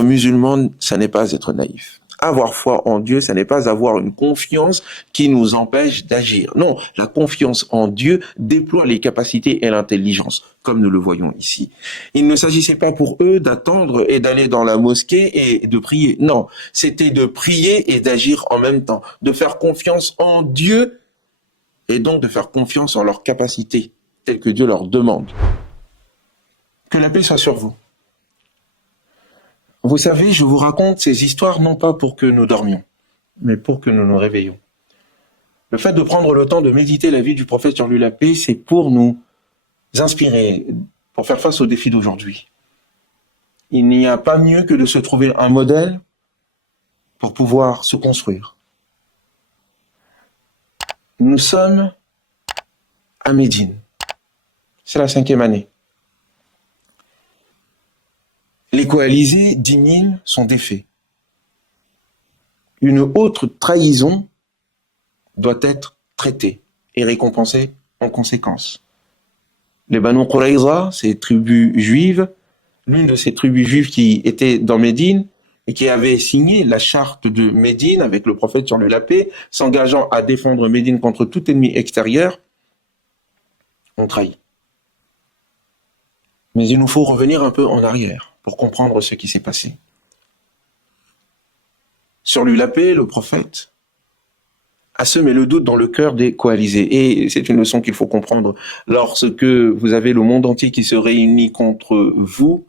Être musulman, ça n'est pas être naïf. Avoir foi en Dieu, ça n'est pas avoir une confiance qui nous empêche d'agir. Non, la confiance en Dieu déploie les capacités et l'intelligence, comme nous le voyons ici. Il ne s'agissait pas pour eux d'attendre et d'aller dans la mosquée et de prier. Non, c'était de prier et d'agir en même temps, de faire confiance en Dieu et donc de faire confiance en leurs capacités, telles que Dieu leur demande. Que la paix soit sur vous. Vous savez, je vous raconte ces histoires non pas pour que nous dormions, mais pour que nous nous réveillions. Le fait de prendre le temps de méditer la vie du prophète sur lui la paix, c'est pour nous inspirer, pour faire face aux défis d'aujourd'hui. Il n'y a pas mieux que de se trouver un modèle pour pouvoir se construire. Nous sommes à Médine. C'est la 5e année. Les coalisés, 10 000, sont défaits. Une autre trahison doit être traitée et récompensée en conséquence. Les Banu Quraïza, ces tribus juives, l'une de ces tribus juives qui était dans Médine et qui avait signé la charte de Médine avec le prophète sur la paix, s'engageant à défendre Médine contre tout ennemi extérieur, ont trahi. Mais il nous faut revenir un peu en arrière pour comprendre ce qui s'est passé. Sur lui la paix, le prophète a semé le doute dans le cœur des coalisés. Et c'est une leçon qu'il faut comprendre. Lorsque vous avez le monde entier qui se réunit contre vous,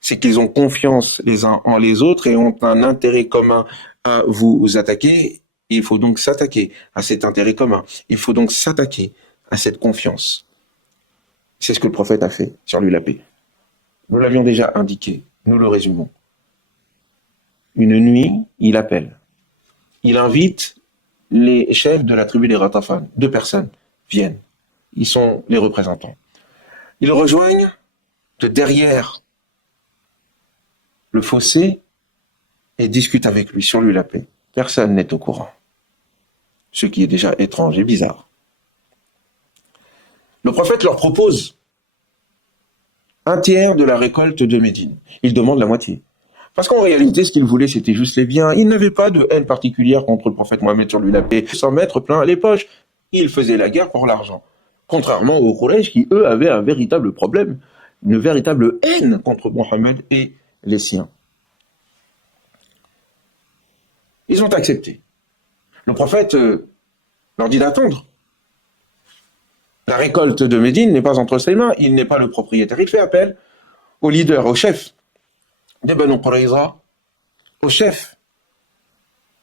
c'est qu'ils ont confiance les uns en les autres et ont un intérêt commun à vous attaquer. Il faut donc s'attaquer à cet intérêt commun. Il faut donc s'attaquer à cette confiance. C'est ce que le prophète a fait sur lui la paix. Nous l'avions déjà indiqué, nous le résumons. Une nuit, il appelle. Il invite les chefs de la tribu des Ghatafan. 2 personnes viennent. Ils sont les représentants. Ils rejoignent de derrière le fossé et discutent avec lui sur lui la paix. Personne n'est au courant. Ce qui est déjà étrange et bizarre. Le prophète leur propose 1/3 de la récolte de Médine. Il demande la moitié. Parce qu'en réalité, ce qu'il voulait, c'était juste les biens. Il n'avait pas de haine particulière contre le prophète Mohammed sur lui la paix, sans mettre plein les poches. Il faisait la guerre pour l'argent. Contrairement aux Quraysh qui, eux, avaient un véritable problème, une véritable haine contre Mohammed et les siens. Ils ont accepté. Le prophète leur dit d'attendre. La récolte de Médine n'est pas entre ses mains, il n'est pas le propriétaire. Il fait appel au leader, au chef des Banu Quraïza, au chef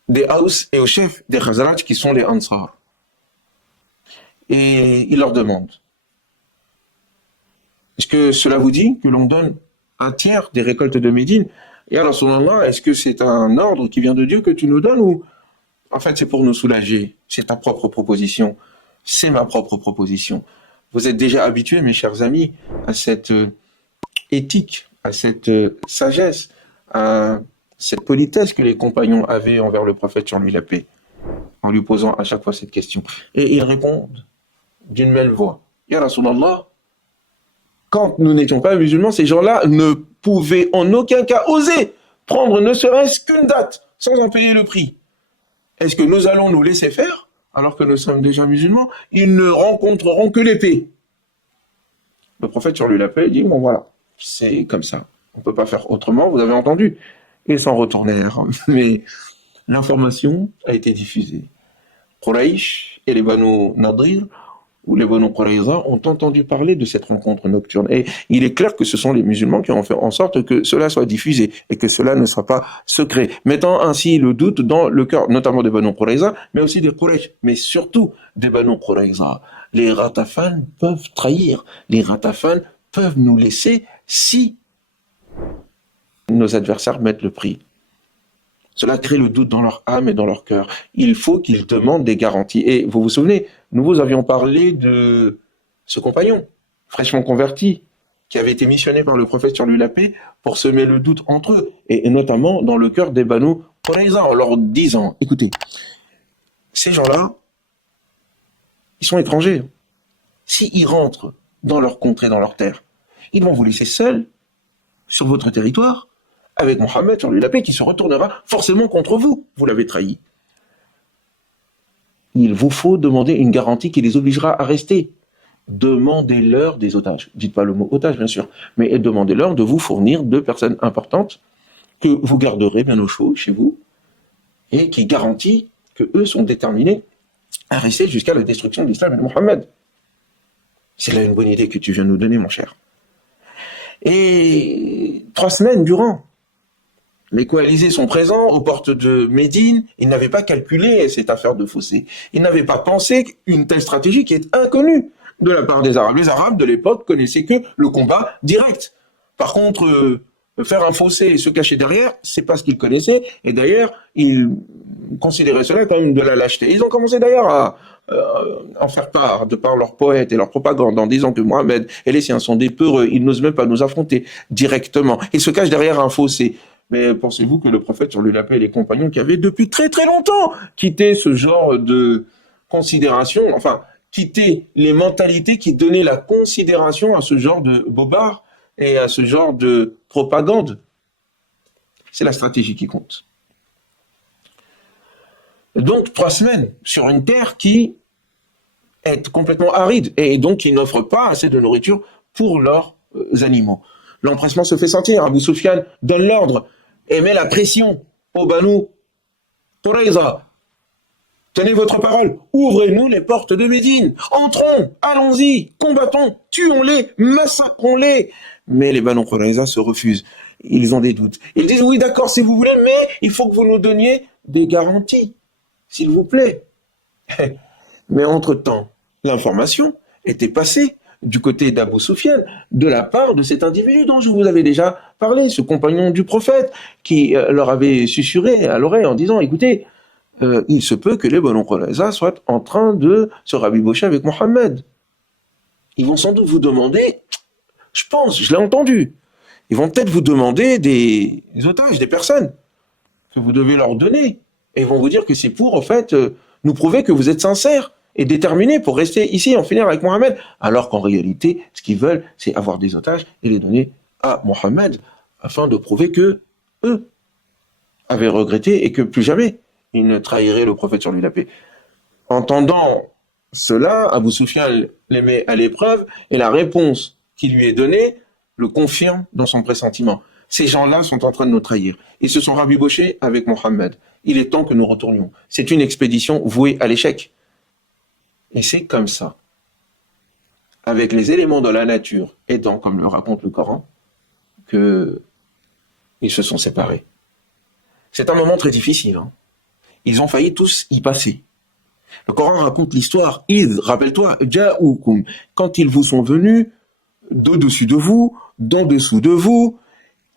des Haus et au chef des Khazraj qui sont les Ansar. Et il leur demande, est-ce que cela vous dit que l'on donne 1/3 des récoltes de Médine? Et alors, Rasulallah, est-ce que c'est un ordre qui vient de Dieu que tu nous donnes ou en fait c'est pour nous soulager? C'est ta propre proposition. C'est ma propre proposition. Vous êtes déjà habitués, mes chers amis, à cette éthique, à cette sagesse, à cette politesse que les compagnons avaient envers le prophète sur lui la paix, en lui posant à chaque fois cette question. Et ils répondent d'une même voix. Ya Rasulallah, quand nous n'étions pas musulmans, ces gens-là ne pouvaient en aucun cas oser prendre ne serait-ce qu'une date sans en payer le prix. Est-ce que nous allons nous laisser faire alors que nous sommes déjà musulmans? Ils ne rencontreront que l'épée. Le prophète sur lui la paix dit, bon voilà, c'est comme ça. On ne peut pas faire autrement, vous avez entendu. Ils s'en retournèrent. Mais l'information a été diffusée. Quraysh et les Banu Nadir ou les Banu Quraïza ont entendu parler de cette rencontre nocturne. Et il est clair que ce sont les musulmans qui ont fait en sorte que cela soit diffusé et que cela ne soit pas secret, mettant ainsi le doute dans le cœur, notamment des Banu Quraïza, mais aussi des Quraysh, mais surtout des Banu Quraïza. Les Ghatafan peuvent trahir, les Ghatafan peuvent nous laisser si nos adversaires mettent le prix. Cela crée le doute dans leur âme et dans leur cœur. Il faut qu'ils demandent des garanties. Et vous vous souvenez, nous vous avions parlé de ce compagnon, fraîchement converti, qui avait été missionné par le prophète sur lui la paix pour semer le doute entre eux, et notamment dans le cœur des Banu Quraïza, en leur disant, écoutez, ces gens-là, ils sont étrangers. S'ils rentrent dans leur contrée, dans leur terre, ils vont vous laisser seuls sur votre territoire, avec Mohammed sur lui la paix, qui se retournera forcément contre vous. Vous l'avez trahi. Il vous faut demander une garantie qui les obligera à rester. Demandez-leur des otages. Dites pas le mot otage, bien sûr, mais demandez-leur de vous fournir 2 personnes importantes que vous garderez bien au chaud chez vous et qui garantit que eux sont déterminés à rester jusqu'à la destruction de l'islam et de Mohammed. C'est là une bonne idée que tu viens de nous donner, mon cher. Et 3 semaines durant, les coalisés sont présents aux portes de Médine. Ils n'avaient pas calculé cette affaire de fossé. Ils n'avaient pas pensé qu'une telle stratégie qui est inconnue de la part des Arabes. Les Arabes de l'époque connaissaient que le combat direct. Par contre, faire un fossé et se cacher derrière, c'est pas ce qu'ils connaissaient. Et d'ailleurs, ils considéraient cela comme de la lâcheté. Ils ont commencé d'ailleurs à en faire part, de par leurs poètes et leur propagande, en disant que Mohammed et les siens sont des peureux. Ils n'osent même pas nous affronter directement. Ils se cachent derrière un fossé. Mais pensez-vous que le prophète, sur lui la paix, et les compagnons qui avaient depuis très très longtemps quitté ce genre de considération, enfin, quitté les mentalités qui donnaient la considération à ce genre de bobards et à ce genre de propagande? C'est la stratégie qui compte. Donc 3 semaines sur une terre qui est complètement aride et donc qui n'offre pas assez de nourriture pour leurs animaux. L'empressement se fait sentir. Abu Sufyan donne l'ordre et met la pression au Banu Qurayza. Tenez votre parole, ouvrez-nous les portes de Médine, entrons, allons-y, combattons, tuons-les, massacrons-les. Mais les Banu Qurayza se refusent, ils ont des doutes. Ils disent oui d'accord si vous voulez, mais il faut que vous nous donniez des garanties, s'il vous plaît. Mais entre-temps, l'information était passée du côté d'Abu Sufyan, de la part de cet individu dont je vous avais déjà parlé, ce compagnon du prophète, qui leur avait susurré à l'oreille en disant, écoutez, il se peut que les Banu Qurayza soient en train de se rabibocher avec Mohammed. Ils vont sans doute vous demander, je pense, je l'ai entendu, ils vont peut-être vous demander des otages, des personnes que vous devez leur donner, et ils vont vous dire que c'est pour, en fait, nous prouver que vous êtes sincères et déterminés pour rester ici et en finir avec Mohammed, alors qu'en réalité, ce qu'ils veulent, c'est avoir des otages et les donner à Mohammed, afin de prouver que eux avaient regretté et que plus jamais ils ne trahiraient le prophète sur lui la paix. Entendant cela, Abu Sufyan les met à l'épreuve et la réponse qui lui est donnée le confirme dans son pressentiment. Ces gens-là sont en train de nous trahir. Ils se sont rabibochés avec Mohammed. Il est temps que nous retournions. C'est une expédition vouée à l'échec. Et c'est comme ça, avec les éléments de la nature aidant, comme le raconte le Coran, qu'ils se sont séparés. C'est un moment très difficile. Ils ont failli tous y passer. Le Coran raconte l'histoire. Rappelle-toi, Ja'oukum, quand ils vous sont venus, d'au-dessus de vous, d'en dessous de vous,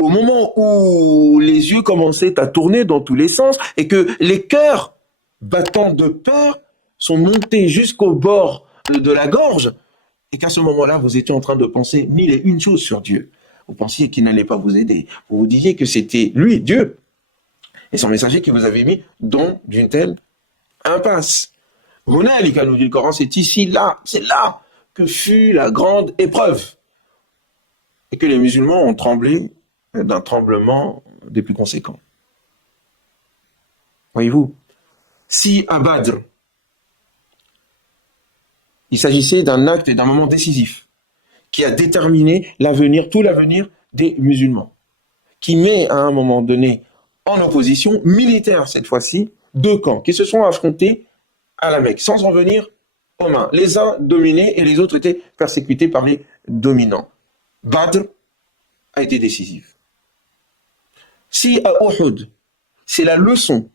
au moment où les yeux commençaient à tourner dans tous les sens et que les cœurs battant de peur sont montés jusqu'au bord de la gorge, et qu'à ce moment-là, vous étiez en train de penser 1001 choses sur Dieu. Vous pensiez qu'il n'allait pas vous aider. Vous vous disiez que c'était lui, Dieu, et son messager qui vous avait mis dans d'une telle impasse. Hunalika, nous dit le Coran, c'est ici, là, c'est là que fut la grande épreuve. Et que les musulmans ont tremblé d'un tremblement des plus conséquents. Voyez-vous, si à Badr, il s'agissait d'un acte et d'un moment décisif qui a déterminé l'avenir, tout l'avenir des musulmans, qui met à un moment donné en opposition militaire cette fois-ci 2 camps qui se sont affrontés à la Mecque sans en venir aux mains. Les uns dominés et les autres étaient persécutés par les dominants. Badr a été décisif. Si à Uhud, c'est la leçon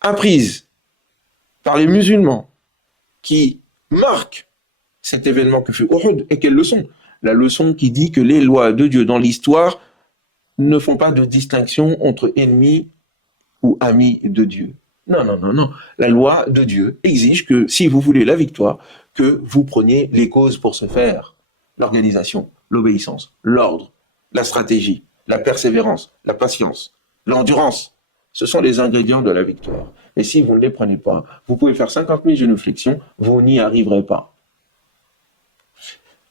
apprise par les musulmans qui marque cet événement que fut Uhud, et quelle leçon? La leçon qui dit que les lois de Dieu dans l'histoire ne font pas de distinction entre ennemis ou amis de Dieu. Non, non, non, non. La loi de Dieu exige que si vous voulez la victoire, que vous preniez les causes pour ce faire. L'organisation, l'obéissance, l'ordre, la stratégie, la persévérance, la patience, l'endurance. Ce sont les ingrédients de la victoire. Et si vous ne les prenez pas, vous pouvez faire 50 000 génuflexions, vous n'y arriverez pas.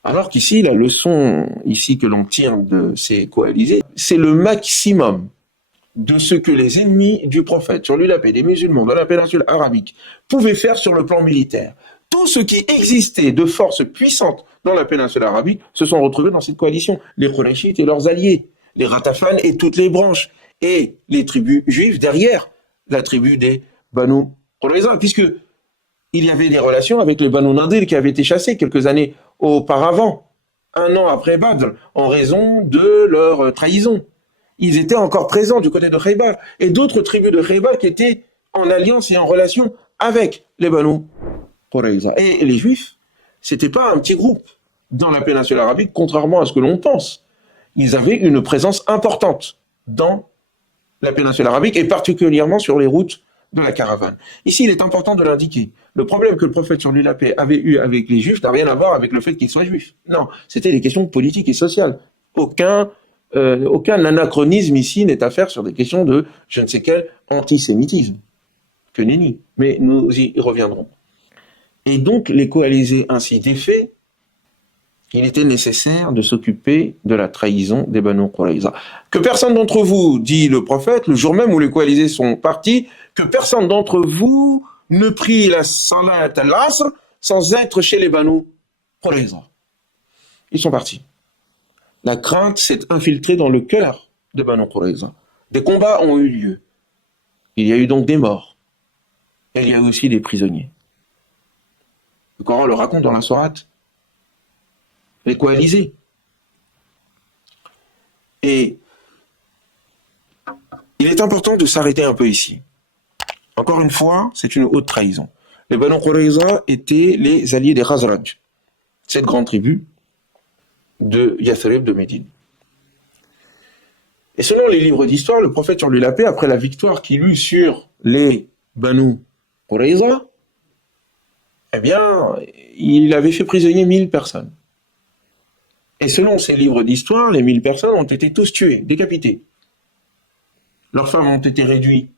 Alors qu'ici, la leçon ici que l'on tire de ces coalisés, c'est le maximum de ce que les ennemis du prophète, sur lui la paix, des musulmans dans la péninsule arabique, pouvaient faire sur le plan militaire. Tout ce qui existait de forces puissantes dans la péninsule arabique se sont retrouvés dans cette coalition. Les Qurayshites et leurs alliés, les Ratafan et toutes les branches, et les tribus juives derrière la tribu des Banu Qurayza, puisque il y avait des relations avec les Banu Nadir qui avaient été chassés quelques années auparavant, un an après Badr, en raison de leur trahison. Ils étaient encore présents du côté de Khaybar, et d'autres tribus de Khaybar qui étaient en alliance et en relation avec les Banu Qurayza. Et les Juifs, c'était pas un petit groupe dans la péninsule arabique, contrairement à ce que l'on pense. Ils avaient une présence importante dans la péninsule arabique, et particulièrement sur les routes de la caravane. Ici, il est important de l'indiquer. Le problème que le prophète sur lui la paix avait eu avec les Juifs n'a rien à voir avec le fait qu'ils soient juifs. Non, c'était des questions politiques et sociales. Aucun anachronisme ici n'est à faire sur des questions de je ne sais quel antisémitisme. Que nenni. Mais nous y reviendrons. Et donc, les coalisés ainsi défaits, il était nécessaire de s'occuper de la trahison des Banu Qurayza. Que personne d'entre vous, dit le prophète, le jour même où les coalisés sont partis, que personne d'entre vous ne prie la salat al-asr sans être chez les Banu Qurayza. Ils sont partis. La crainte s'est infiltrée dans le cœur de Banu Qurayza. Des combats ont eu lieu. Il y a eu donc des morts. Et il y a eu aussi des prisonniers. Le Coran le raconte dans la sourate. Les coalisés. Et il est important de s'arrêter un peu ici. Encore une fois, c'est une haute trahison. Les Banu Qurayza étaient les alliés des Khazraj, cette grande tribu de Yathrib de Médine. Et selon les livres d'histoire, le prophète sur lui la paix, après la victoire qu'il eut sur les Banu Qurayza, eh bien, il avait fait prisonnier 1000 personnes. Et selon ces livres d'histoire, les 1000 personnes ont été tous tuées, décapitées. Leurs femmes ont été réduites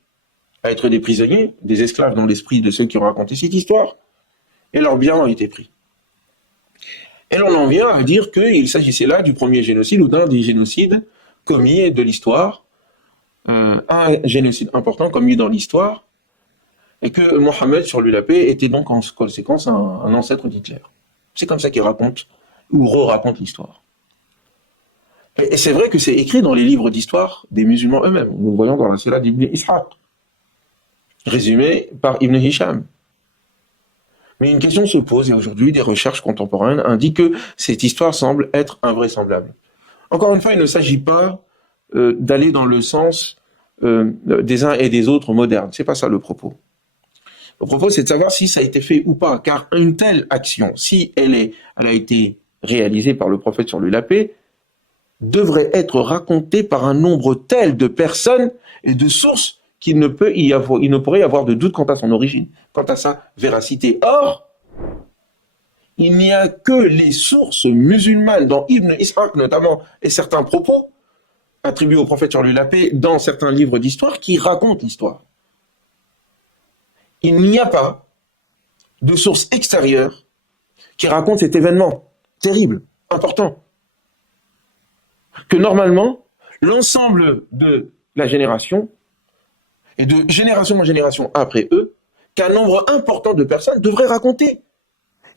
à être des prisonniers, des esclaves dans l'esprit de ceux qui ont raconté cette histoire, et leurs biens ont été pris. Et l'on en vient à dire qu'il s'agissait là du premier génocide ou d'un des génocides commis de l'histoire, un génocide important commis dans l'histoire, et que Mohammed, sur lui la paix, était donc en conséquence un ancêtre d'Hitler. C'est comme ça qu'il raconte, ou re-raconte l'histoire. Et c'est vrai que c'est écrit dans les livres d'histoire des musulmans eux-mêmes. Nous le voyons dans la Sira d'Ibn Ishaq, résumé par Ibn Hisham. Mais une question se pose, et aujourd'hui, des recherches contemporaines indiquent que cette histoire semble être invraisemblable. Encore une fois, il ne s'agit pas d'aller dans le sens des uns et des autres modernes. C'est pas ça le propos. Le propos, c'est de savoir si ça a été fait ou pas, car une telle action, si elle a été réalisée par le prophète sur lui la paix, devrait être racontée par un nombre tel de personnes et de sources qu'il ne pourrait y avoir de doute quant à son origine, quant à sa véracité. Or, il n'y a que les sources musulmanes, dans Ibn Ishaq notamment, et certains propos attribués au prophète sur lui la paix dans certains livres d'histoire qui racontent l'histoire. Il n'y a pas de source extérieure qui raconte cet événement terrible, important, que normalement, l'ensemble de la génération, et de génération en génération après eux, qu'un nombre important de personnes devraient raconter.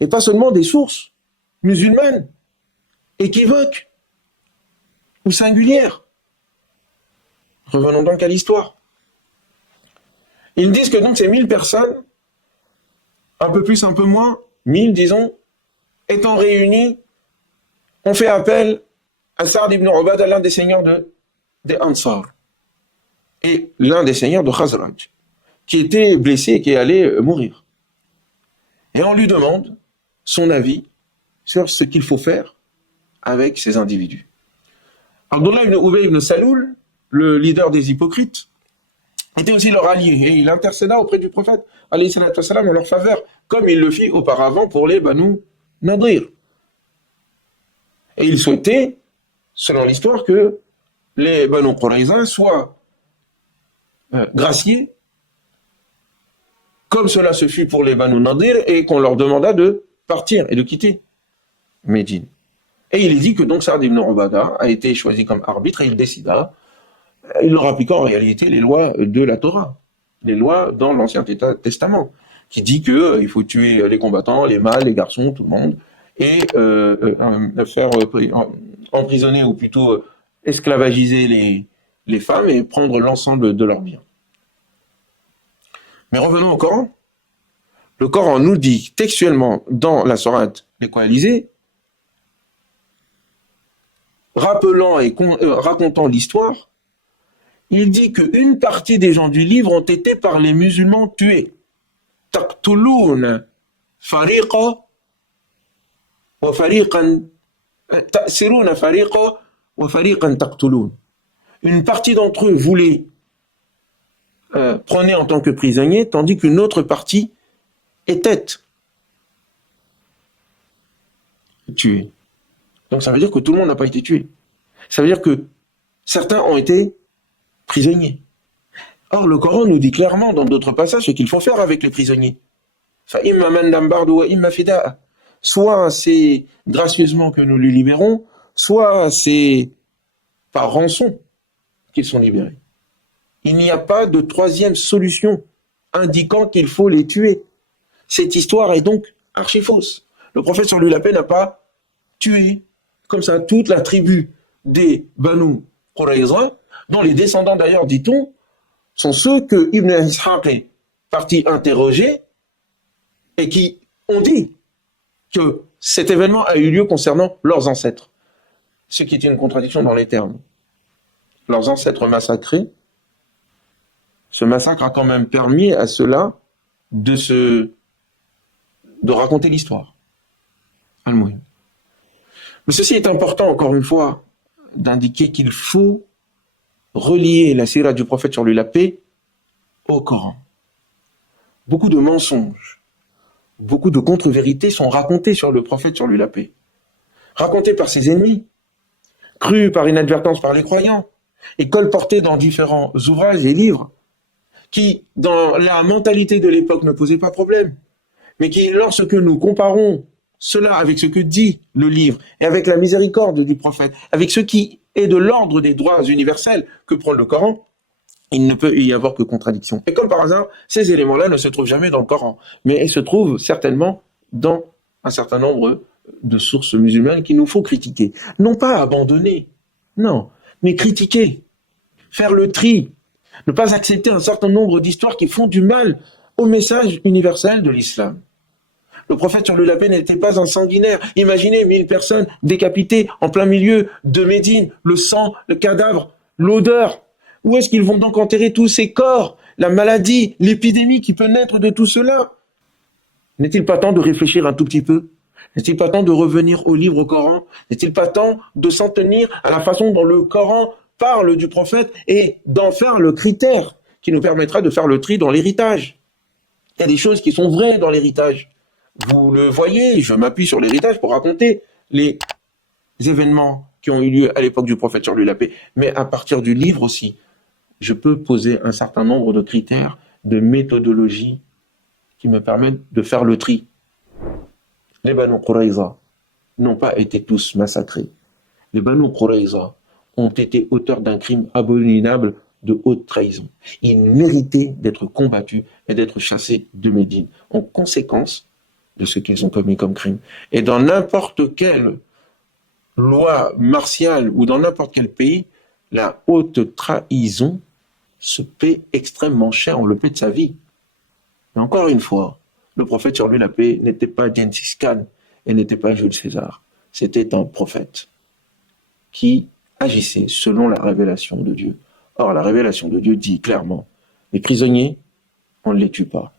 Et pas seulement des sources musulmanes, équivoques ou singulières. Revenons donc à l'histoire. Ils disent que donc ces 1000 personnes, un peu plus, un peu moins, 1000 disons, étant réunies, ont fait appel à Sa'd ibn Ubadah, l'un des seigneurs des Ansar, et l'un des seigneurs de Khazraj, qui était blessé et qui allait mourir. Et on lui demande son avis sur ce qu'il faut faire avec ces individus. Abdullah ibn Ubay ibn Saloul, le leader des hypocrites, était aussi leur allié, et il intercéda auprès du prophète, alayhi salatu wassalam, en leur faveur, comme il le fit auparavant pour les Banu Nadir. Et il souhaitait, selon l'histoire, que les Banu Qurayza soient graciés, comme cela se fut pour les Banu Nadir, et qu'on leur demanda de partir et de quitter Médine. Et il est dit que donc Saad ibn Ubada a été choisi comme arbitre et il décida, il leur appliquant en réalité les lois de la Torah, les lois dans l'Ancien Testament, qui dit que il faut tuer les combattants, les mâles, les garçons, tout le monde, et faire emprisonner ou plutôt esclavagiser les femmes et prendre l'ensemble de leurs biens. Mais revenons au Coran. Le Coran nous dit textuellement dans la sourate Les Coalisés, rappelant et racontant l'histoire, il dit qu'une partie des gens du livre ont été par les musulmans tués. Taqtulun fariqa wa fariqan ta'siruna fariqa wa fariqan taqtulun. Une partie d'entre eux voulait prendre en tant que prisonnier, tandis qu'une autre partie était tuée. Donc ça veut dire que tout le monde n'a pas été tué. Ça veut dire que certains ont été prisonniers. Or, le Coran nous dit clairement dans d'autres passages ce qu'il faut faire avec les prisonniers. Soit c'est gracieusement que nous les libérons, soit c'est par rançon qu'ils sont libérés. Il n'y a pas de troisième solution indiquant qu'il faut les tuer. Cette histoire est donc archi fausse. Le prophète sur lui la paix n'a pas tué comme ça toute la tribu des Banu Qurayza, dont les descendants d'ailleurs, dit-on, sont ceux que Ibn Ishaq est parti interroger et qui ont dit que cet événement a eu lieu concernant leurs ancêtres. Ce qui est une contradiction dans les termes. Leurs ancêtres massacrés, ce massacre a quand même permis à ceux-là de raconter l'histoire. Al-Muhim. Mais ceci est important, encore une fois, d'indiquer qu'il faut relier la sira du prophète sur lui la paix au Coran. Beaucoup de mensonges, beaucoup de contre-vérités sont racontés sur le prophète sur lui la paix. Racontés par ses ennemis, crus par inadvertance par les croyants, et colportés dans différents ouvrages et livres, qui, dans la mentalité de l'époque, ne posaient pas problème, mais qui, lorsque nous comparons cela avec ce que dit le livre et avec la miséricorde du prophète, avec ce qui est de l'ordre des droits universels que prend le Coran, il ne peut y avoir que contradiction. Et comme par hasard, ces éléments-là ne se trouvent jamais dans le Coran, mais ils se trouvent certainement dans un certain nombre de sources musulmanes qu'il nous faut critiquer. Non pas abandonner, non, mais critiquer, faire le tri, ne pas accepter un certain nombre d'histoires qui font du mal au message universel de l'islam. Le prophète sur lui la paix n'était pas un sanguinaire. Imaginez 1000 personnes décapitées en plein milieu de Médine, le sang, le cadavre, l'odeur. Où est-ce qu'ils vont donc enterrer tous ces corps, la maladie, l'épidémie qui peut naître de tout cela? N'est-il pas temps de réfléchir un tout petit peu? N'est-il pas temps de revenir au livre, au Coran? N'est-il pas temps de s'en tenir à la façon dont le Coran parle du prophète et d'en faire le critère qui nous permettra de faire le tri dans l'héritage? Il y a des choses qui sont vraies dans l'héritage. Vous le voyez, je m'appuie sur l'héritage pour raconter les événements qui ont eu lieu à l'époque du prophète sur lui la paix. Mais à partir du livre aussi, je peux poser un certain nombre de critères, de méthodologies qui me permettent de faire le tri. Les Banu Qurayza n'ont pas été tous massacrés. Les Banu Qurayza ont été auteurs d'un crime abominable de haute trahison. Ils méritaient d'être combattus et d'être chassés de Médine en conséquence de ce qu'ils ont commis comme crime. Et dans n'importe quelle loi martiale ou dans n'importe quel pays, la haute trahison se paie extrêmement cher, on le paie de sa vie. Mais encore une fois, le prophète sur lui la paix n'était pas Gengis Khan et n'était pas Jules César. C'était un prophète qui agissait selon la révélation de Dieu. Or, la révélation de Dieu dit clairement, les prisonniers, on ne les tue pas.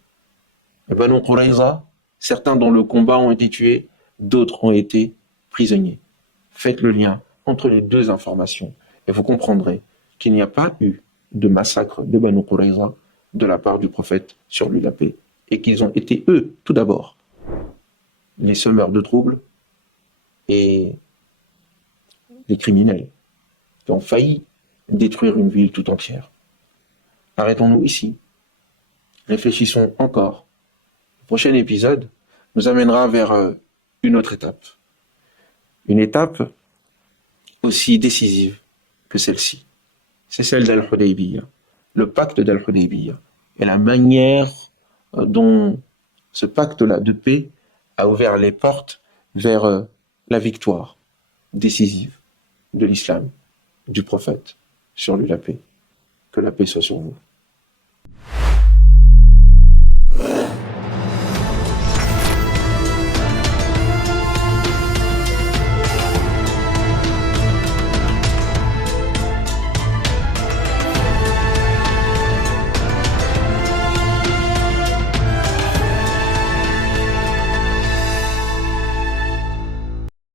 Les Banu Qurayza, certains dans le combat ont été tués, d'autres ont été prisonniers. Faites le lien entre les deux informations et vous comprendrez qu'il n'y a pas eu de massacre de Banu Qurayza de la part du prophète sur lui la paix et qu'ils ont été eux, tout d'abord, les semeurs de troubles et les criminels qui ont failli détruire une ville tout entière. Arrêtons-nous ici. Réfléchissons encore. Le prochain épisode nous amènera vers une autre étape. une étape aussi décisive que celle-ci. C'est celle d'Al-Hudaybiyah, le pacte d'Al-Hudaybiyah, et la manière dont ce pacte-là de paix a ouvert les portes vers la victoire décisive de l'islam, du prophète, sur lui la paix. Que la paix soit sur vous.